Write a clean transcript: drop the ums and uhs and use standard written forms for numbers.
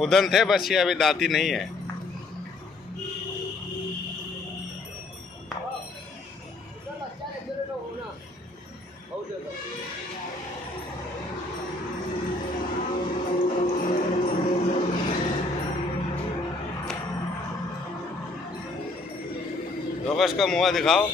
उदंत है, बस ये अभी दांती नहीं है। रोकश का मुँह दिखाओ।